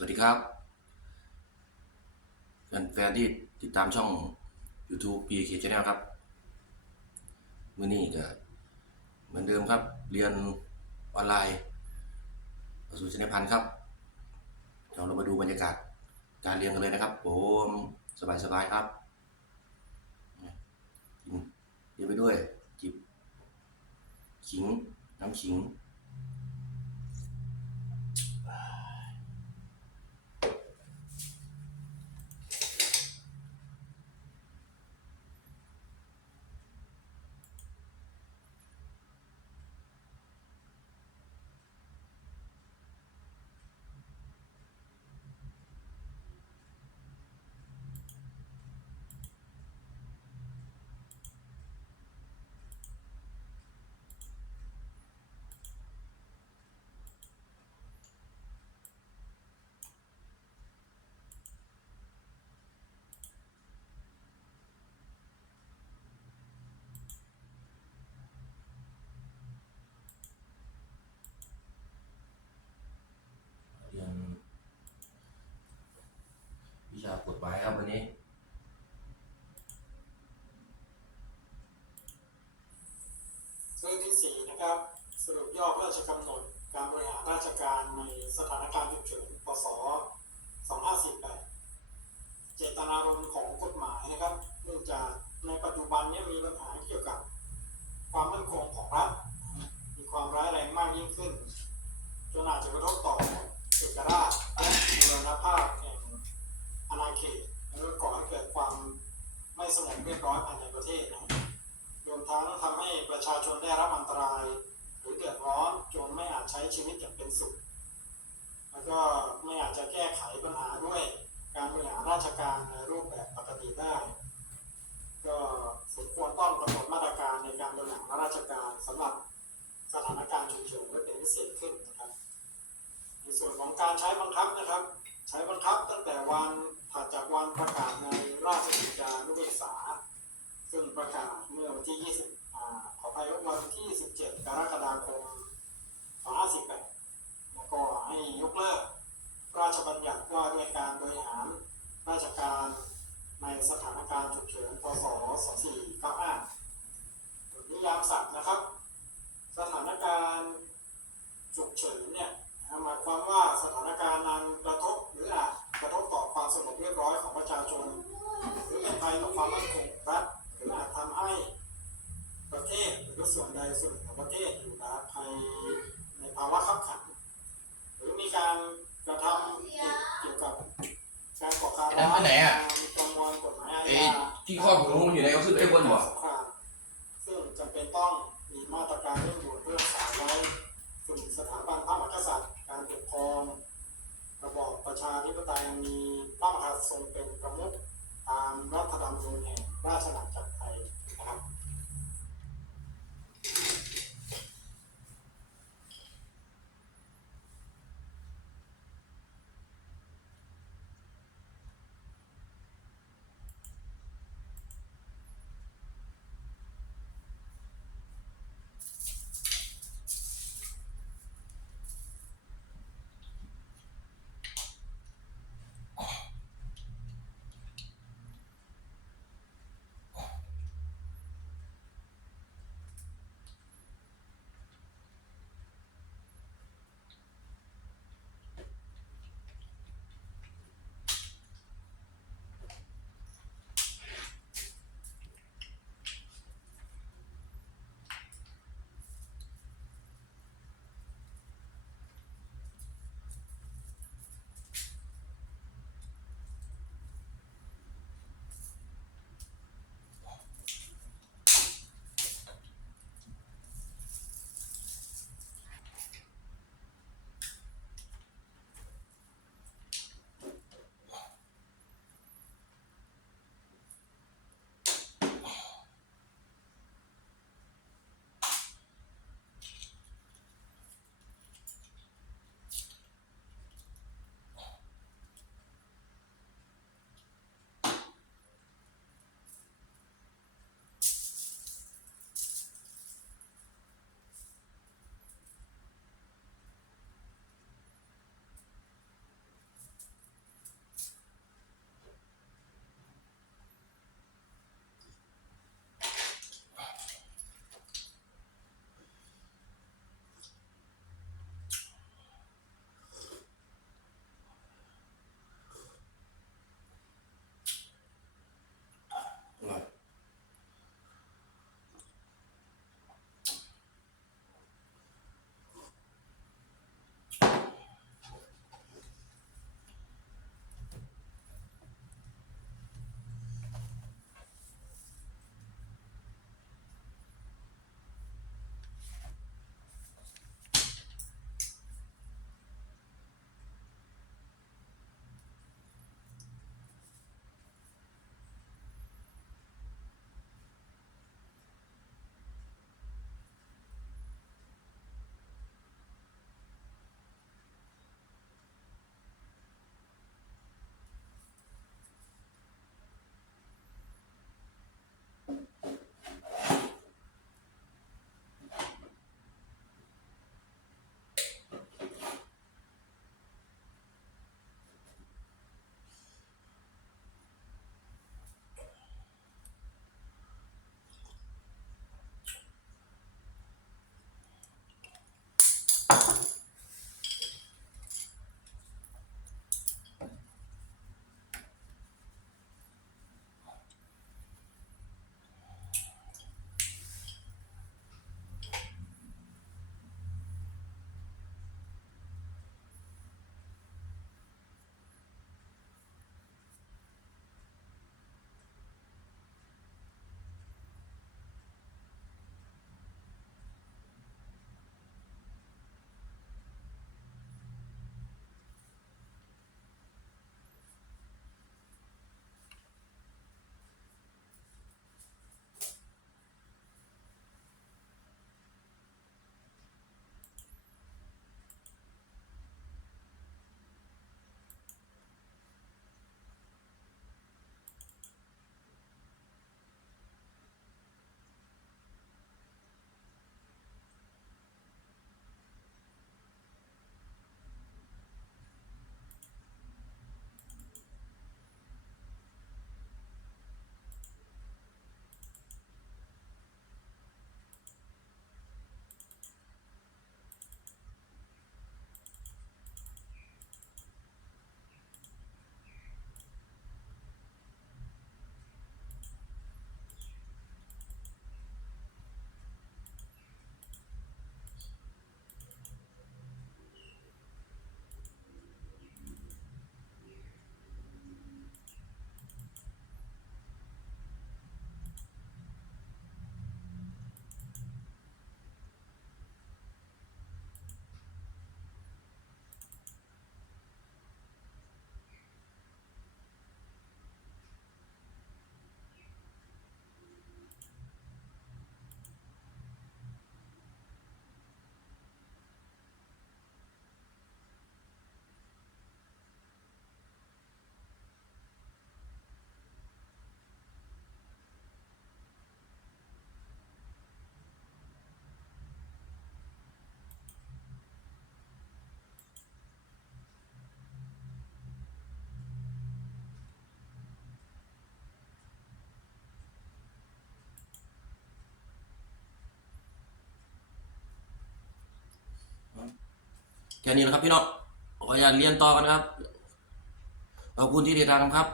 สวัสดีครับแฟนที่ติดตามช่อง YouTube PK Channel ครับมื้อนี้ก็เหมือนเดิมครับ เรียนออนไลน์ประสูชนพันธ์ครับเดี๋ยวเรามาดูบรรยากาศการเรียนกันเลยนะครับผมสบายๆครับกินเรียนไปด้วยจิบขิงน้ำขิง เรียน วิชากฎหมายครับวันนี้ เรื่องที่สี่นะครับ สรุปย่อพระราชกำหนด การบริหารราชการในสถานการณ์ฉุกเฉินพศ2548 เจตนารมณ์ของกฎหมายนะครับ เนื่องจากในปัจจุบันเนี้มีปัญหาเกี่ยวกับความมั่นคงของรัฐ มีความร้ายแรงมากยิ่งขึ้น จนอาจจะกระทบต่อเอกราชและบูรณภาพแห่งอาณาเขตและก่อให้เกิดความไม่สงบเรียบร้อยภายในประเทศนะครับ รั้งทำให้ประชาชนได้รับอันตราย หรือเดือดร้อนจนไม่อาจใช้ชีวิตอย่างเป็นสุข แล้วก็ไม่อาจจะแก้ไขปัญหาด้วยการบริหารราชการในรูปแบบปกติได้ ก็สมควรต้องกำหนดมาตรการในการบริหารราชการสำหรับสถานการณ์ฉุกเฉินไว้เป็นพิเศษขึ้นนะครับในส่วนของการใช้บังคับนะครับ ใช้บังคับตั้งแต่วันถัดจากวันประกาศในราชกิจจานุเบกษา ซึ่งประกาศเมื่อวันที่ 20อ่าขออภัยว่าวันที่ 17 กรกฎาคม2558แล้วก็ให้ยกเลิกราชบัญญัติว่าด้วยการบริหารราชการในสถานการณ์ฉุกเฉินพศ24 การก่อการร้ายไปไหนอะมีประมวลกฎหมายอาเอ้ญายที่ข้อหนูอยู่ไหนก็ขึ้นไปบนบ่สงครามซึ่งจำเป็นต้องมีมาตรการเร่งด่วนเพื่อรักษาไว้ซึ่งสถาบันพระมหากษัตริย์ การปกครอง ระบอบประชาธิปไตยมีพระมหากษัตริย์ทรงเป็นประมุขตามรัฐธรรมนูญแห่งราชอาณาจักร แค่นี้นะครับพี่น้องขออนุญาตเรียนต่อกันนะครับขอบคุณที่ติดตามครับ